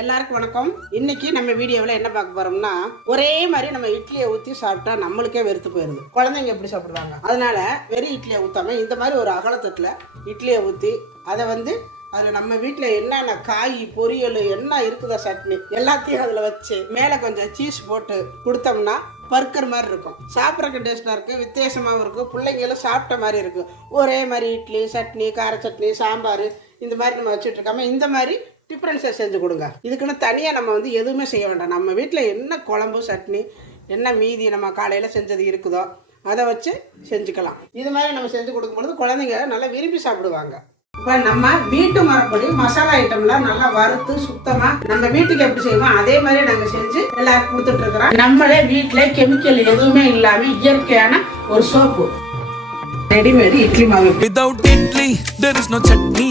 எல்லாருக்கும் வணக்கம். இன்னைக்கு நம்ம வீடியோவில் என்ன பார்க்க போறோம்னா ஒரே மாதிரி நம்ம இட்லியை ஊற்றி சாப்பிட்டா நம்மளுக்கே வெறுத்து போயிருது. குழந்தைங்க எப்படி சாப்பிடுவாங்க? அதனால வெறும் இட்லியை ஊற்றாம இந்த மாதிரி ஒரு அகலத்தட்டில் இட்லியை ஊற்றி அதை வந்து அதில் நம்ம வீட்டில் என்னென்ன காய் பொரியல் என்ன இருக்குதோ சட்னி எல்லாத்தையும் அதில் வச்சு மேலே கொஞ்சம் சீஸ் போட்டு கொடுத்தோம்னா பர்க்கர் மாதிரி இருக்கும். சாப்பிட்றக்கு டேஸ்ட்டாக இருக்குது வித்தியாசமாகவும் இருக்கும் பிள்ளைங்களும் சாப்பிட்ட மாதிரி இருக்கும் ஒரே மாதிரி இட்லி சட்னி கார சட்னி சாம்பார் இந்த மாதிரி நம்ம வச்சுட்ருக்காம இந்த மாதிரி டிஃப்ரென்ஸை செஞ்சு கொடுங்க. இதுக்குன்னு தனியாக நம்ம வந்து எதுவுமே செய்ய வேண்டாம். நம்ம வீட்டில் என்ன குழம்பு சட்னி என்ன மீதி நம்ம காலையில் செஞ்சது இருக்குதோ அதை வச்சு செஞ்சுக்கலாம். இது மாதிரி நம்ம செஞ்சு கொடுக்கும்பொழுது குழந்தைங்க நல்லா விரும்பி சாப்பிடுவாங்க. இப்போ நம்ம வீட்டு மரப்படி மசாலா ஐட்டம்லாம் நல்லா வறுத்து சுத்தமாக நம்ம வீட்டுக்கு எப்படி செய்வோம் அதே மாதிரி நாங்கள் செஞ்சு எல்லாருக்கும் கொடுத்துட்டு இருக்கிறோம். நம்மளே வீட்டில் கெமிக்கல் எதுவுமே இல்லாமல் இயற்கையான ஒரு சோப்பு ரெடிமேட் இட்லி மாவு. Without idli there is no chutney.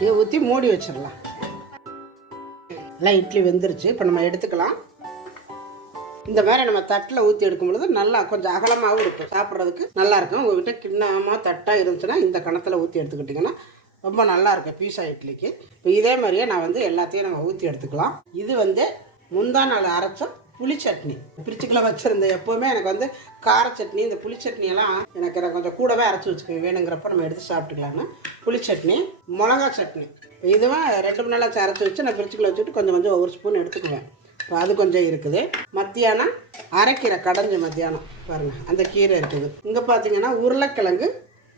இதை ஊற்றி மூடி வச்சிடலாம். எல்லாம் இட்லி வெந்துருச்சு. இப்போ நம்ம எடுத்துக்கலாம். இந்த மாதிரி நம்ம தட்டில் ஊற்றி எடுக்கும் பொழுது நல்லா கொஞ்சம் அகலமாகவும் இருக்கும். சாப்பிட்றதுக்கு நல்லா இருக்கும். உங்கள்கிட்ட கிண்ணமாக தட்டாக இருந்துச்சுன்னா இந்த கணத்தில் ஊற்றி எடுத்துக்கிட்டிங்கன்னா ரொம்ப நல்லா இருக்கும் பீஸா இட்லிக்கு. இப்போ இதே மாதிரியே நான் வந்து எல்லாத்தையும் நம்ம ஊற்றி எடுத்துக்கலாம். இது வந்து முந்தா நாள் அரைச்சோம். புளி சட்னி. பிரிச்சுக்குள்ள வச்சுருந்தேன் எப்போவுமே எனக்கு வந்து கார சட்னி இந்த புளி சட்னி எல்லாம் எனக்கு நான் கொஞ்சம் கூடவே அரைச்சி வச்சுக்கோங்க வேணுங்கிறப்ப நம்ம எடுத்து சாப்பிட்டுக்கலாம்னு. புளி சட்னி மிளகா சட்னி. இதுவும் ரெண்டு மணி நேரம் அரைச்சி வச்சு நான் பிரிச்சுக்குள்ள வச்சுட்டு கொஞ்சம் கொஞ்சம் ஒவ்வொரு ஸ்பூன் எடுத்துக்குவேன். இப்போ அது கொஞ்சம் இருக்குது. மத்தியானம் அரைக்கீரை கடைஞ்ச மத்தியானம் பாருங்கள் அந்த கீரை இருக்குது. இங்கே பார்த்தீங்கன்னா உருளைக்கிழங்கு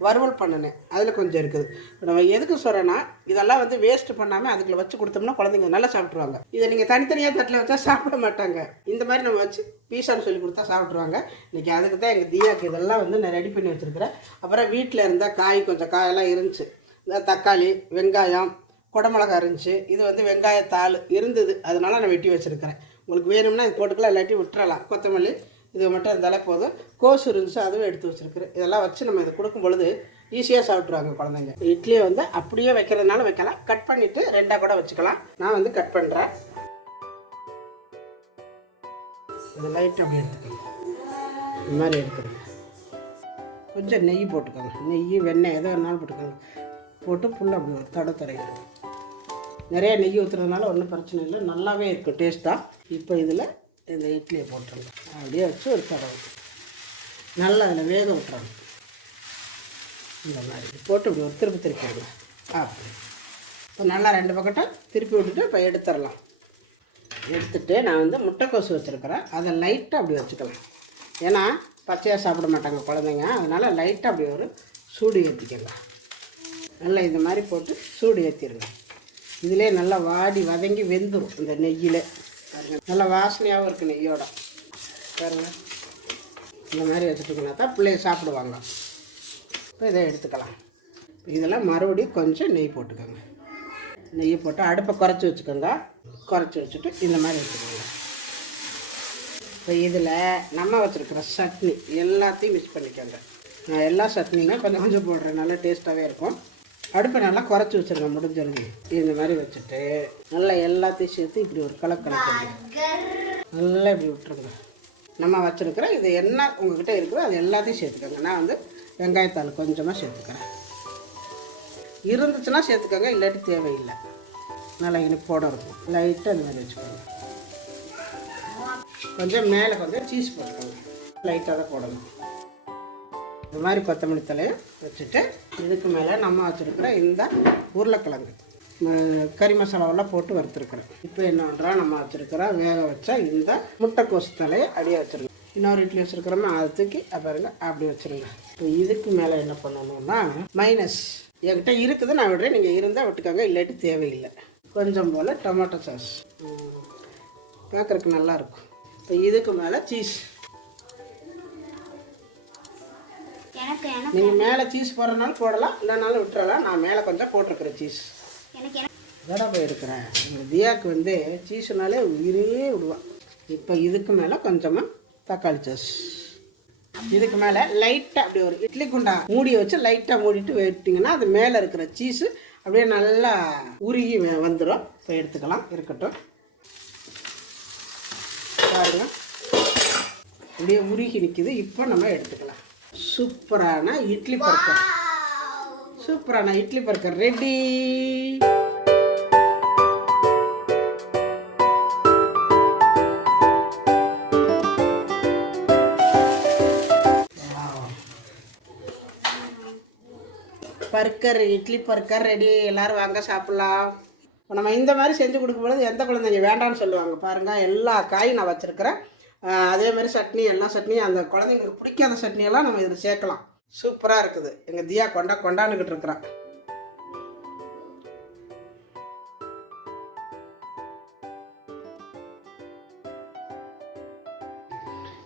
வறுவல் பண்ணினேன். அதில் கொஞ்சம் இருக்குது. நம்ம எதுக்கு சொல்கிறேன்னா இதெல்லாம் வந்து வேஸ்ட் பண்ணாமல் அதுக்குள்ள வச்சு கொடுத்தோம்னா குழந்தைங்க நல்லா சாப்பிட்ருவாங்க இதை நீங்கள் தனித்தனியாக தட்டில் வச்சா சாப்பிட மாட்டாங்க. இந்த மாதிரி நம்ம வச்சு பீஸான்னு சொல்லி கொடுத்தா சாப்பிட்ருவாங்க இன்றைக்கி அதுக்கு தான் எங்கள் தீயாக்கு இதெல்லாம் வந்து நான் ரெடி பண்ணி வச்சுருக்கிறேன். அப்புறம் வீட்டில் இருந்தால் காய் கொஞ்சம் காயெல்லாம் இருந்துச்சு. இந்த தக்காளி வெங்காயம் குடமிளகா இருந்துச்சு. இது வந்து வெங்காயத்தாள் இருந்தது. அதனால நான் வெட்டி வச்சுருக்கிறேன். உங்களுக்கு வேணும்னா இது போட்டுக்கலாம் இல்லாட்டி விட்டுறலாம். கொத்தமல்லி இது மட்டும் இருந்தாலே போதும். கோஸ் இருந்துச்சு அதுவும் எடுத்து வச்சுருக்கிறேன். இதெல்லாம் வச்சு நம்ம இதை கொடுக்கும் பொழுது ஈஸியாக சாப்பிட்ருவாங்க குழந்தைங்க. இட்லியை வந்து அப்படியே வைக்கிறதுனால வைக்கலாம். கட் பண்ணிவிட்டு ரெண்டாக கூட வச்சுக்கலாம். நான் வந்து கட் பண்ணுறேன் இது லைட்டாக அப்படி எடுத்துக்கோங்க. இந்த மாதிரி எடுத்துக்கோங்க. கொஞ்சம் நெய் போட்டுக்கோங்க. நெய் வெண்ணெய் எதோ வேணாலும் போட்டுக்கோங்க. போட்டு புல் அப்படி ஒரு தடை தரையிடும் நிறைய நெய் ஊற்றுறதுனால ஒன்றும் பிரச்சனை இல்லை. நல்லாவே இருக்கும். டேஸ்ட்டாக இப்போ இதில் இந்த இட்லியை போட்டுருங்க அப்படியே வச்சு ஒரு தடவை நல்லா அதில் வேக விட்டுறாங்க இந்த மாதிரி போட்டு இப்படி ஒரு திருப்பி திருப்பி விடலாம் அப்படி. இப்போ நல்லா ரெண்டு பக்கட்டும் திருப்பி விட்டுட்டு இப்போ எடுத்துடலாம். எடுத்துகிட்டு நான் வந்து முட்டைக்கோசு வச்சுருக்கிறேன். அதை லைட்டாக அப்படி வச்சுக்கலாம். ஏன்னா பச்சையாக சாப்பிட மாட்டாங்க குழந்தைங்க. அதனால் லைட்டாக அப்படி ஒரு சூடு ஏற்றிக்கலாம் நல்லா இந்த மாதிரி போட்டு சூடு ஏற்றிடலாம் இதிலே நல்லா வாடி வதங்கி வெந்துடும் இந்த நெய்யில். நல்லா வாசனையாகவும் இருக்குது நெய்யோட. பாருங்க. இந்த மாதிரி வச்சுட்டிங்கன்னா தான் பிள்ளைய சாப்பிடுவாங்க. இப்போ இதை எடுத்துக்கலாம். இதெல்லாம் மறுபடியும் கொஞ்சம் நெய் போட்டுக்கோங்க. நெய் போட்டு அடுப்பை குறைச்சி வச்சுக்கோங்க. குறைச்சி வச்சுட்டு இந்த மாதிரி வச்சுக்கோங்க. இப்போ இதில் நம்ம வச்சுருக்கிற சட்னி எல்லாத்தையும் மிக்ஸ் பண்ணிக்கோங்க. நான் எல்லா சட்னியுமே கொஞ்சம் கொஞ்சம் போடுறேன். நல்லா டேஸ்ட்டாகவே இருக்கும். அடுப்பை நல்லா குறைச்சி வச்சுருங்க முடிஞ்சிருங்க இந்த மாதிரி வச்சுட்டு நல்லா எல்லாத்தையும் சேர்த்து இப்படி ஒரு கலக்கு நல்லா இப்படி விட்டுருங்க. நம்ம வச்சுருக்கிற இது என்ன உங்ககிட்ட இருக்குதோ அது எல்லாத்தையும் சேர்த்துக்கோங்க. நான் வந்து வெங்காயத்தாள் கொஞ்சமாக சேர்த்துக்கிறேன். இருந்துச்சுன்னா சேர்த்துக்கோங்க இல்லாட்டி தேவையில்லை. நல்லா இனிப்போட இருக்கும். லைட்டாக இந்த மாதிரி வச்சுக்கோங்க. கொஞ்சம் மேலே கொஞ்சம் சீஸ் போட்டுக்கோங்க. லைட்டாக தான் போடணும். இந்த மாதிரி கொத்தமல்லி தலையை வச்சுட்டு இதுக்கு மேலே நம்ம வச்சுருக்கிற இந்த உருளைக்கிழங்கு. கறி மசாலாவெல்லாம் போட்டு வறுத்துருக்குறேன். இப்போ என்ன பண்ணுறோம் நம்ம வச்சுருக்கிற வேக வச்ச இந்த முட்டைக்கோசு தலையை அப்படியே வச்சுருங்க இன்னொரு இட்லி வச்சுருக்கிறோமே அதை தூக்கி பாருங்க அப்படி வச்சுருங்க. இப்போ இதுக்கு மேலே என்ன பண்ணணும்னா மைனஸ் என்கிட்ட இருக்குது நான் விடுறேன். நீங்கள் இருந்தால் விட்டுக்கோங்க இல்லாட்டி தேவையில்லை. கொஞ்சம் போல் டொமேட்டோ சாஸ் பார்க்குறக்கு நல்லாயிருக்கும் இப்போ இதுக்கு மேலே சீஸ் நீங்கள் மேலே சீஸ் போடுறதுனாலும் போடலாம் இல்லைனாலும் விட்டுறலாம். நான் மேலே கொஞ்சம் போட்டிருக்கிறேன் சீஸ் இதோட போயிருக்கிறேன் எங்கள் தியாக்கு வந்து சீஸ்னாலே உயிரே விடுவான் இப்போ இதுக்கு மேலே கொஞ்சமாக தக்காளி சாஸ் இதுக்கு மேலே லைட்டாக அப்படி ஒரு இட்லி குண்டா மூடியை வச்சு லைட்டாக மூடிட்டு விட்டிங்கன்னா அது மேலே இருக்கிற சீஸு அப்படியே நல்லா உருகி வந்துடும் இப்போ எடுத்துக்கலாம். இருக்கட்டும். பாருங்க. அப்படியே உருகி நிற்கிது இப்போ நம்ம எடுத்துக்கலாம். சூப்பரான இட்லி பர்க்கர் சூப்பரான idli burger ready burger idli burger ready எல்லாரும் வாங்க சாப்பிட்லாம். இப்போ நம்ம இந்த மாதிரி செஞ்சு கொடுக்கும்பொழுது எந்த குழந்தைங்க வேண்டாம்னு சொல்லுவாங்க. பாருங்கள் எல்லா காயும் நான் வச்சுருக்கிறேன். அதே மாதிரி சட்னி எல்லா சட்னியும் அந்த குழந்தைங்களுக்கு பிடிக்காத சட்னியெல்லாம் நம்ம இதில் சேர்க்கலாம். சூப்பராக இருக்குது. எங்கள் தியா கொண்டா கொண்டாண்டுக்கிட்டு இருக்கிறான்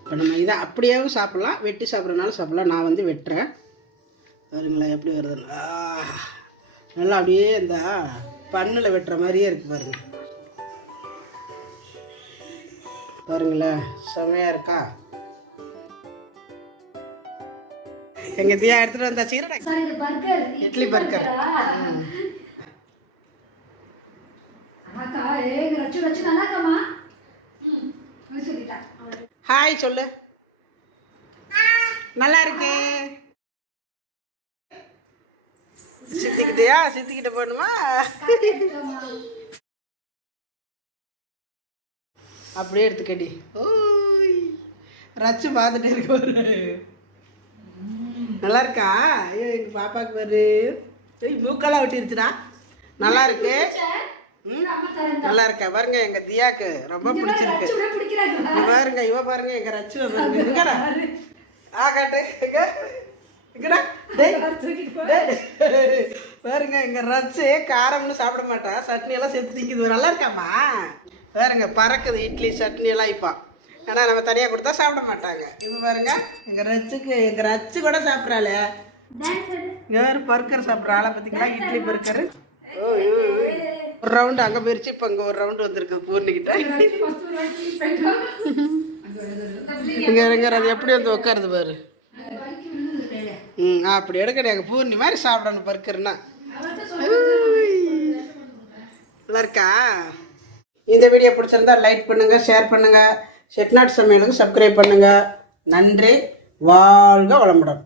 இப்போ நம்ம இதை அப்படியேவும் சாப்பிட்லாம். வெட்டி சாப்பிட்றதுனால சாப்பிட்லாம். நான் வந்து வெட்டுறேன். பாருங்களேன் எப்படி வருதுன்னு. நல்லா அப்படியே இந்த பண்ணில் வெட்டுற மாதிரியே இருக்குது பாருங்கள் பாருங்களேன் செமையாக இருக்கா? எங்கள் தியா எடுத்துகிட்டு வந்தா சீரடா இட்லி பர்கர் ஹாய் சொல்லு. நல்லா இருக்கே. சித்திக்கிட்டியா சித்திக்கிட்ட போகணுமா அப்படியே எடுத்துக்கடி. ஓய். ரச்சு பார்த்துட்டே இருக்கு பாரு நல்லா இருக்கா? ஐயோ எங்க பாப்பாக்கு பாரு. ஏய் மூக்கெல்லாம் ஒட்டிருச்சுடா. நல்லா இருக்கு. நல்லா இருக்கா? பாருங்க எங்க தியாக்கு ரொம்ப பிடிச்சிருக்கு. பாருங்க இவ பாருங்க எங்க ரச்சு பாருங்க. ஆ காட்டு. பாருங்க எங்க ரச்சு காரம்னு சாப்பிட மாட்டா. சட்னி எல்லாம் சேர்த்து திங்குது நல்லா இருக்காமா பாருங்க பறக்குது இட்லி சட்னி எல்லாம் இப்போ. ஏன்னா நம்ம தனியாக கொடுத்தா சாப்பிட மாட்டாங்க. இப்போ பாருங்க எங்க ரச்சுக்கு எங்க ரச்சு கூட சாப்பிட்றாளே. இங்க வேறு பர்கர் சாப்பிட்ற ஆளை பார்த்தீங்களா? இட்லி பர்கர் ஒரு ரவுண்டு அங்கே போயிருச்சு இப்போ இங்கே ஒரு ரவுண்டு வந்திருக்கு பூர்ணிக்கிட்ட இங்கே இங்க அது எப்படி வந்து உட்காருது பாரு. ம் அப்படி எடுக்கணும் எங்கள் பூர்ணி மாதிரி சாப்பிடணும் பர்க்கர்னா நல்லா இருக்கா? இந்த வீடியோ பிடிச்சிருந்தா லைக் பண்ணுங்கள் ஷேர் பண்ணுங்கள் செட்நாட் சமையலுக்கு சப்ஸ்கிரைப் பண்ணுங்கள் நன்றி. வாழ்க வளமுடன்.